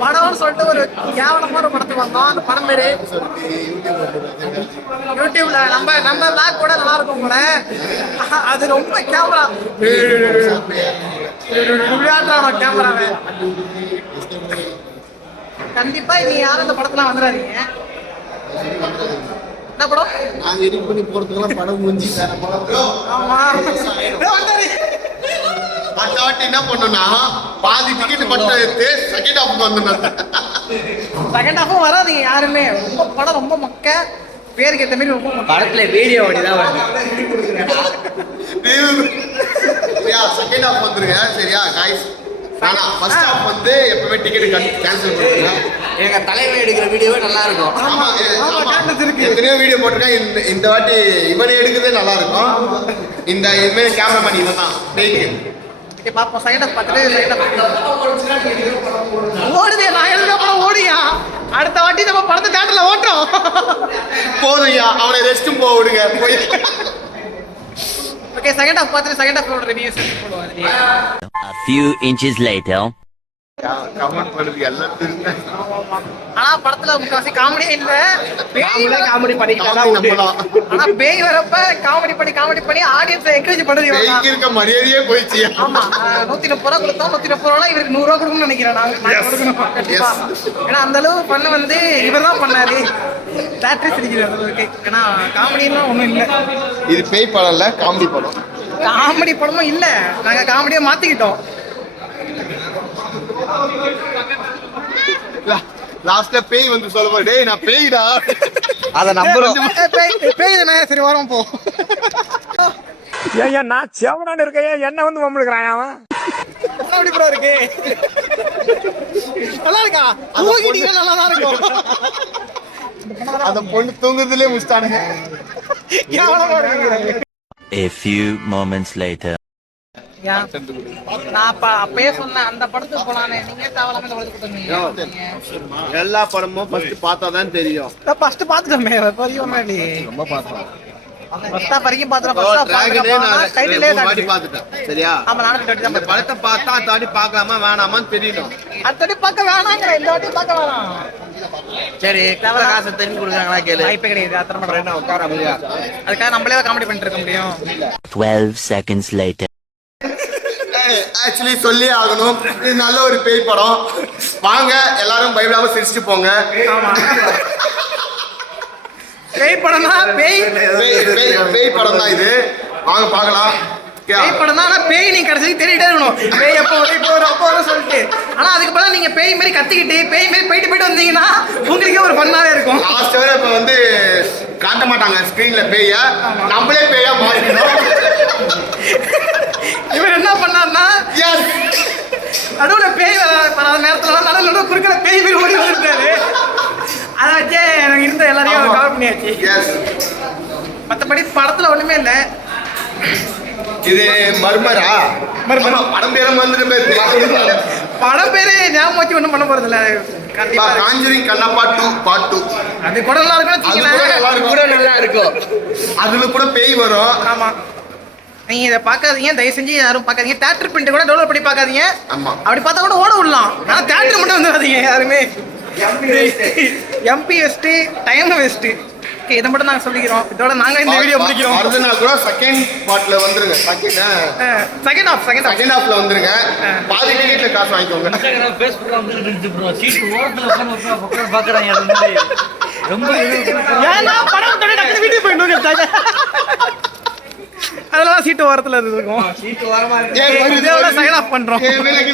படம்னு சொல்லிட்டு ஒரு கேவலமான ஒரு படத்துக்கு வந்தோம். அந்த படம் பேரு யூடியூப்ல நம்ம பிளாக் கூட நல்லா இருக்கும் கூட. அது ரொம்ப கேமரா கேமராவே. கண்டிப்பா நீ யாரும் இந்த படத்துல வந்துடாதீங்க. என்ன படம் நாங்க எடிட் பண்ணி போறதுக்கெல்லாம் படம் முடிஞ்சு ஆமா அந்த வாட்டி என்ன பண்ணோம்னா பாதி டிக்கெட் மட்டும் எடுத்து செகண்ட் ஹாஃப்க்கு வந்துருந்தாங்க. செகண்ட் ஹாஃபும் வராதீங்க யாருமே. ரொம்ப படம் ரொம்ப மொக்க. பேருக்கு ஏற்ற மாதிரி ரொம்ப படத்துல வீடியோ ஓடிதான் வருது. செகண்ட் ஹாஃப் வந்துருங்க சரியா காய்ஸ். ஆனா ஃபர்ஸ்ட் ஹாஃப் வந்து எப்பவுமே டிக்கெட் கேன்சல் பண்ணுங்க. எங்க தலைவர் எடுக்கிற வீடியோவே நல்லா இருக்கும். ஆமா எத்தனையோ வீடியோ போட்டிருக்கேன். இந்த வாட்டி இவனை எடுக்கிறதே நல்லா இருக்கும். இந்த இனிமே கேமராமேன் இவன் தான் டேக் பாப்போம். செகண்ட் ஹாஃப் பார்த்துட்டு ஓடுதே. நான் எழுதுன படம் ஓடியா. அடுத்த வாட்டி நம்ம படத்தை தியேட்டர்ல ஓட்டுறோம். போதும்யா அவனை ரெஸ்ட்டும் போக விடுங்க போய். ஓகே செகண்ட் ஹாஃப் பார்த்துட்டு செகண்ட் ஹாஃப் ரிவ்யூஸ் போடுவாங்க. A few inches later. Comment பண்ணுறது எல்லாம் தெரிஞ்சு. ஆனா படத்துல முக்காசி காமெடியே இல்ல. காமெடி பண்ணிக்கலாம். ஆனா பேய் வரப்ப காமெடி பண்ணி ஆடியன்ஸ் என்கரேஜ் பண்ணுது. பேய்க்கு இருக்க மரியாதையே போயிடுச்சு. ஆமா 130 ரூபா கொடுத்தோம். 130 ரூபா இவருக்கு 100 ரூபா கொடுக்கணும்னு நினைக்கிறேன். நாங்க கொடுக்கணும் கண்டிப்பா. ஏன்னா அந்த அளவு பண்ண வந்து இவர் தான் பண்ணாரு. தேட்டர் சிரிக்கிறது. ஏன்னா காமெடிலாம் ஒண்ணும் இல்ல. இது பேய் படம் இல்ல காமெடி படம். காமெடி படமும் இல்ல. நாங்க காமெடியா மாத்திக்கிட்டோம். லாஸ்ட்ல பேய் வந்து சொல்லுவா டேய் நான் பேய்டா. அத நம்புறோம். பேய் தானே சரி வரோம் போ. ஏன் நான் செவனான்னு இருக்கேன் என்ன வந்து வம்பிழுக்கிறான் அவன். எப்படி ப்ரோ இருக்கு? நல்லா இருக்கா? தூங்கிட்டீங்க நல்லா தான் இருக்கும். அந்த பொண்ணு தூங்குறதுலயே முடிச்சிட்டானுங்க. A few moments later. நான் அப்பயே சொன்னேன் அந்த படத்துக்கு போலானே. நீங்க தேவலாம இந்த படத்துக்கு போறீங்க. எல்லா படமும் ஃபர்ஸ்ட் பார்த்தாதான் தெரியும். ஃபர்ஸ்ட் பாத்துட்டோமே. பரியோமா நீ ரொம்ப பார்த்தோம். ஃபர்ஸ்டா வரைக்கும் பாத்துறோம். ஃபர்ஸ்டா டிராகனே நான் டைட்டிலே வாட்டி பார்த்துட்டேன் சரியா. ஆமா நானும் டைட்டில் இந்த படத்தை பார்த்தா தாடி பார்க்கலாமா வேணாமான்னு தெரியணும். அத்தடி பார்க்க வேணாங்கற. இந்த வாட்டி பார்க்க வேணாம். சரி எவ்வளவு காசு திரும்பி கொடுக்குறாங்களா கேளு. வாய்ப்பே கிடையாது. அத்தனை படம் என்ன உட்கார முடியா. அதுக்காக நம்மளே காமெடி பண்ணிட்டு இருக்க முடியும். 12 seconds later. ஆக்சுவலி சொல்லி ஆகணும் இது நல்ல ஒரு பேய் படம். வாங்க எல்லாரும் பயப்படாம சிரிச்சுட்டு போங்க. பேய் படம்னா பேய் படம் தான் இது. வாங்க பார்க்கலாம். பேய் படம் தான். ஆனா பேய் நீ கடைசி தேடிட்டே இருக்கணும். பேய் எப்போ வரும் சொல்லிட்டு. ஆனா அதுக்கு பதிலா நீங்க பேய் மாதிரி கத்திக்கிட்டு பேய் மாதிரி போயிட்டு வந்தீங்கன்னா உங்களுக்கே ஒரு ஃபன்னாவே இருக்கும். லாஸ்ட் வரை இப்ப வந்து காட்ட மாட்டாங்க ஸ்கிரீன்ல பேய. நம்மளே பேயா மாறிக்கணும். இவர் என்ன பண்ணாருன்னா நடுவுல பேய் வராத நேரத்துல நடுவுல குறுக்கிற பேய் மாதிரி ஓடி வந்துருக்காரு. அதை வச்சே எனக்கு இருந்த எல்லாரையும் கவர் பண்ணியாச்சு. மற்றபடி படத்துல ஒண்ணுமே இல்லை. இது மர்மரா படம் பேரும் வந்துட்டு படம் பேரு ஞாபகம் வச்சு ஒன்றும் பண்ண போறது இல்ல. காஞ்சூரிங் கண்ணப்பா 2 part 2 அது கூட நல்லா இருக்கும். அதுல கூட பேய் வரும். ஆமா நீங்க இதை பார்க்காதீங்க. தயவு செஞ்சு யாரும் பார்க்காதீங்க. தியேட்டர் பிரிண்ட் கூட டவுன்லோட் பண்ணி பார்க்காதீங்க. அப்படி பார்த்தா கூட ஓட விடலாம். ஆனா தியேட்டர் மட்டும் வந்துடாதீங்க யாருமே. MP west time west. Okay இதை மட்டும் நாங்க சொல்லிக்கிறோம். இதோட நாங்க இந்த வீடியோ முடிக்கிறோம். வருதுனா கூட செகண்ட் பார்ட்ல வந்துருங்க. செகண்ட் ஹாஃப்ல வந்துருங்க. பாதி டிக்கெட்ல காசு வாங்கிக்கோங்க. இன்ஸ்டாகிராம் ஃபேஸ்புக்ல வந்து ப்ரோ சீட் ஓரத்துல உட்கார்ந்து பார்க்கறாங்க. ரொம்ப ஏன்னா படம் தொட டக்கு வீடியோ போயிடுங்க. அதெல்லாம் சீட்டு ஓரத்துல இருக்கும். சீட் ஓரமா இருக்கு. இதோட சைன் ஆஃப் பண்றோம். விலகி